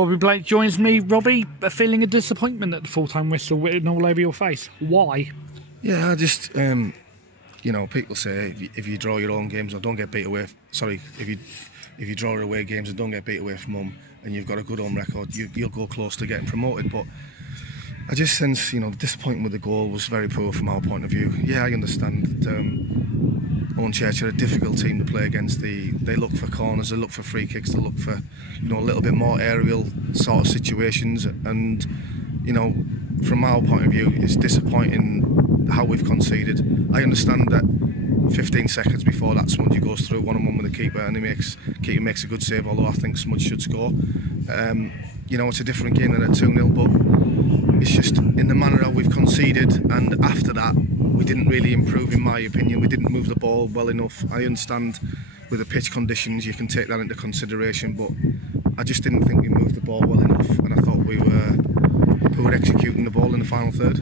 Robbie Blake joins me. Robbie, a feeling of disappointment at the full-time whistle written all over your face. Why? Yeah, I just, you know, people say if you draw your own games or don't get beat away. Sorry, if you draw away games and don't get beat away from home, and you've got a good home record, you'll go close to getting promoted. But I just sense, you know, the disappointment with the goal was very poor from our point of view. Yeah, I understand that Hornchurch are a difficult team to play against. They look for corners, they look for free kicks, they look for, you know, a little bit more aerial sort of situations. And, you know, from our point of view, it's disappointing how we've conceded. I understand that 15 seconds before that, Smudgy goes through one-on-one with the keeper and keeper makes a good save, although I think Smudge should score. You know, it's a different game than at 2-0, but it's just in the manner how we've conceded, and after that we didn't really improve, in my opinion. We didn't move the ball well enough. I understand with the pitch conditions you can take that into consideration, but I just didn't think we moved the ball well enough, and I thought we were executing the ball in the final third.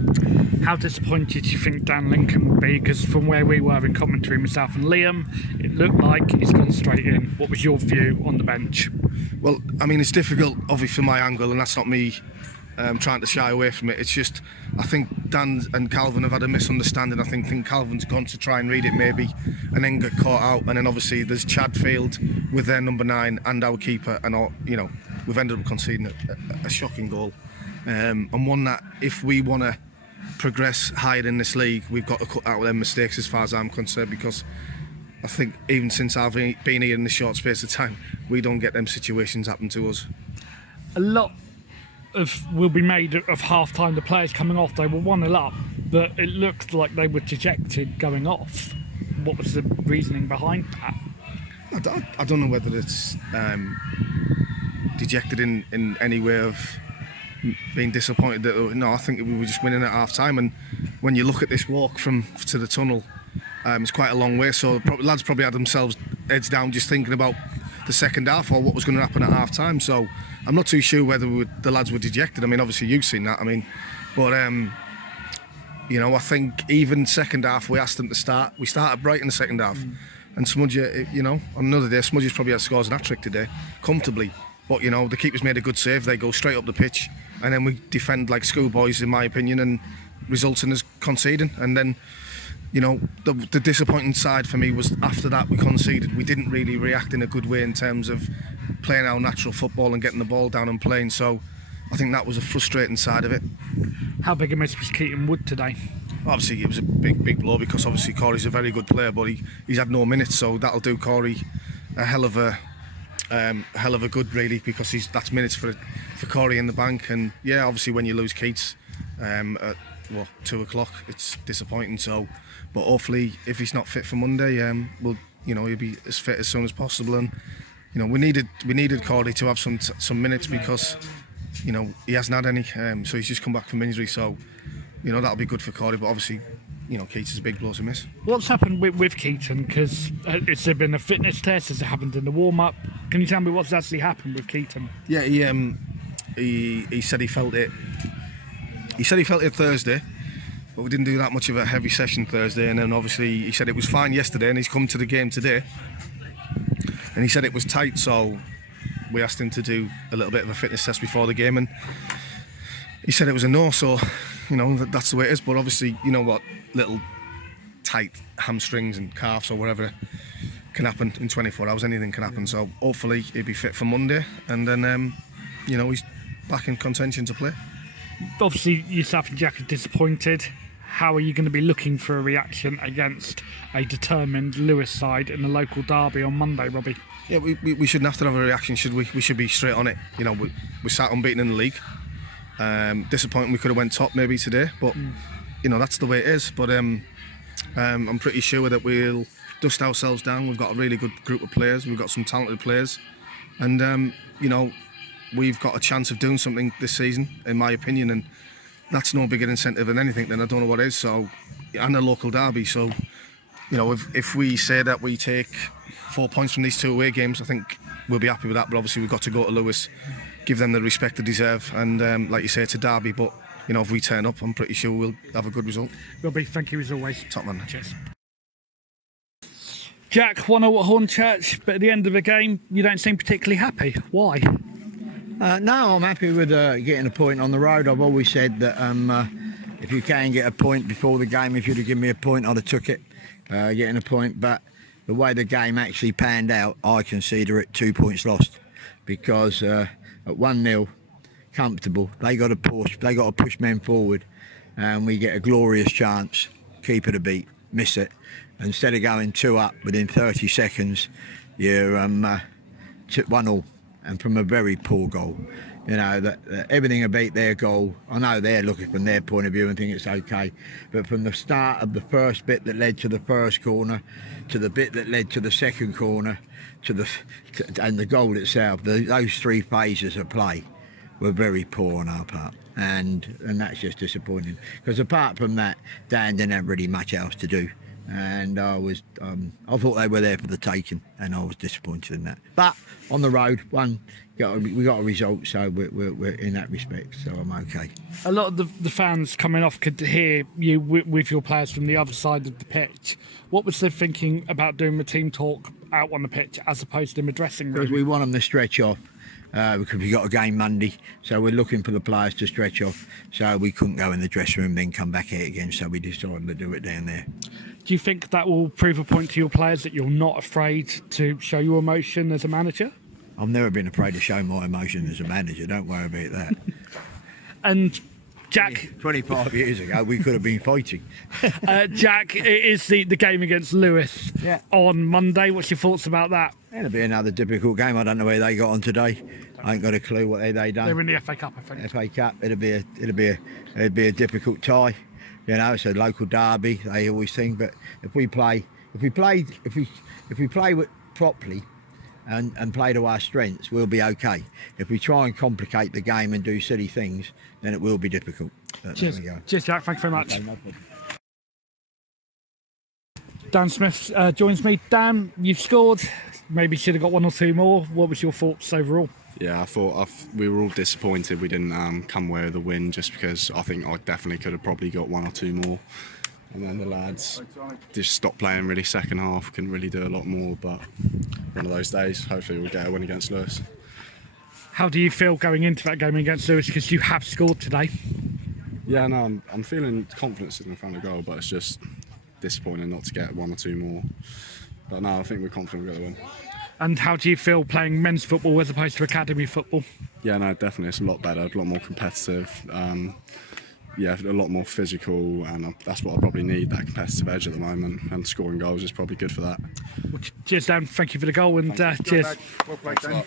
How disappointed do you think Dan Lincoln will be? Because from where we were in commentary, myself and Liam, it looked like he's gone straight in. What was your view on the bench? Well, I mean, it's difficult, obviously, from my angle, and that's not me trying to shy away from it. It's just, I think Dan and Calvin have had a misunderstanding. I think Calvin's gone to try and read it maybe, and then get caught out. And then obviously there's Chadfield with their number 9 and our keeper, and all, you know, we've ended up conceding a shocking goal. And one that, if we want to progress higher in this league, we've got to cut out them mistakes as far as I'm concerned, because I think even since I've been here in this short space of time, we don't get them situations happen to us. A lot will be made of half-time. The players coming off, they were 1-0 up, but it looked like they were dejected going off. What was the reasoning behind that? I don't know whether it's dejected in any way of being disappointed. No, I think we were just winning at half-time, and when you look at this walk to the tunnel, it's quite a long way, so lads probably had themselves heads down just thinking about the second half or what was going to happen at half-time. So I'm not too sure whether the lads were dejected. I mean, obviously you've seen that, I mean, but you know, I think even second half we asked them to start. We started bright in the second half, and Smudgy, you know, on another day, Smudgy's probably had scores an hat-trick today, comfortably. But, you know, the keeper's made a good save, they go straight up the pitch, and then we defend like schoolboys, in my opinion, and results in us conceding. And then, you know, the disappointing side for me was after that we conceded. We didn't really react in a good way in terms of playing our natural football and getting the ball down and playing. So I think that was a frustrating side of it. How big a miss was Keaton Wood today? Obviously, it was a big blow, because obviously Corey's a very good player, but he's had no minutes, so that'll do Corey a hell of a good, really, because that's minutes for Corey in the bank. And yeah, obviously when you lose Keats at 2 o'clock, it's disappointing. So, but hopefully if he's not fit for Monday, he'll be as fit as soon as possible. And you know, we needed Corey to have some minutes, because you know he hasn't had any. So he's just come back from injury. So you know that'll be good for Corey. But obviously, you know, Keats is a big blow to miss. What's happened with Keaton? Because has there been a fitness test? Has it happened in the warm-up? Can you tell me what's actually happened with Keaton? Yeah, he said he felt it. He said he felt it Thursday, but we didn't do that much of a heavy session Thursday. And then obviously he said it was fine yesterday, and he's come to the game today, and he said it was tight. So we asked him to do a little bit of a fitness test before the game, and he said it was a no. So you know, that's the way it is. But obviously, you know what, little tight hamstrings and calves or whatever can happen in 24 hours. Anything can happen. So hopefully he'll be fit for Monday, and then you know, he's back in contention to play. Obviously yourself and Jack are disappointed. How are you going to be looking for a reaction against a determined Lewis side in the local derby on Monday, Robbie? Yeah, we shouldn't have to have a reaction, should we? We should be straight on it. You know, we sat unbeaten in the league. Disappointing we could have went top maybe today, but you know, that's the way it is. But I'm pretty sure that we'll dust ourselves down. We've got a really good group of players. We've got some talented players, and you know, we've got a chance of doing something this season, in my opinion, and that's no bigger incentive than anything. Then I don't know what is. So, and a local derby. So, you know, if we say that we take 4 points from these 2 away games, I think we'll be happy with that. But obviously we've got to go to Lewis, give them the respect they deserve, and like you say, it's a derby. But you know, if we turn up, I'm pretty sure we'll have a good result. Robbie, thank you as always. Top man. Cheers. Jack, 1-0 at Hornchurch, but at the end of the game, you don't seem particularly happy. Why? No, I'm happy with getting a point on the road. I've always said that if you can get a point before the game, if you'd have given me a point, I'd have took it, getting a point. But the way the game actually panned out, I consider it 2 points lost, because at 1-0, comfortable, they got to push men forward, and we get a glorious chance, keeper to beat, miss it. Instead of going 2 up within 30 seconds, you're 1-1, and from a very poor goal. You know, that everything about their goal, I know they're looking from their point of view and think it's okay, but from the start of the first bit that led to the first corner, to the bit that led to the second corner, and the goal itself, those 3 phases of play were very poor on our part, and that's just disappointing, because apart from that, Dan didn't have really much else to do. And I thought they were there for the taking, and I was disappointed in that. But on the road, we got a result, so we're in that respect, so I'm okay. A lot of the fans coming off could hear you with your players from the other side of the pitch. What was their thinking about doing the team talk out on the pitch as opposed to in the dressing room? Because we want them to stretch off. Because we got a game Monday, so we're looking for the players to stretch off, so we couldn't go in the dressing room then come back here again, so we decided to do it down there. Do you think that will prove a point to your players, that you're not afraid to show your emotion as a manager? I've never been afraid to show my emotion as a manager, don't worry about that. And Jack, 25 years ago we could have been fighting. Jack, it is the game against Lewis on Monday. What's your thoughts about that? It'll be another difficult game. I don't know where they got on today. I ain't got a clue what they done. They're in the FA Cup, I think. FA Cup. It'll be a difficult tie. You know, it's a local derby. They always think. But if we play properly and play to our strengths, we'll be okay. If we try and complicate the game and do silly things, then it will be difficult. But Cheers. There we go. Cheers, Jack. Thank you very much. Okay, no problem. Dan Smith joins me. Dan, you've scored. Maybe should have got 1 or 2 more. What was your thoughts overall? Yeah, I thought we were all disappointed we didn't come away with a win, just because I think I definitely could have probably got 1 or 2 more. And then the lads just stopped playing really second half, couldn't really do a lot more, but one of those days, hopefully we'll get a win against Lewis. How do you feel going into that game against Lewis, because you have scored today? Yeah, no, I'm feeling confidence in the front of goal, but it's just disappointing not to get 1 or 2 more. But no, I think we're confident we're going to win. And how do you feel playing men's football as opposed to academy football? Yeah, no, definitely. It's a lot better, a lot more competitive. Yeah, a lot more physical, and that's what I probably need, that competitive edge at the moment. And scoring goals is probably good for that. Well, cheers, Dan. Thank you for the goal, and cheers. Well played, Dan.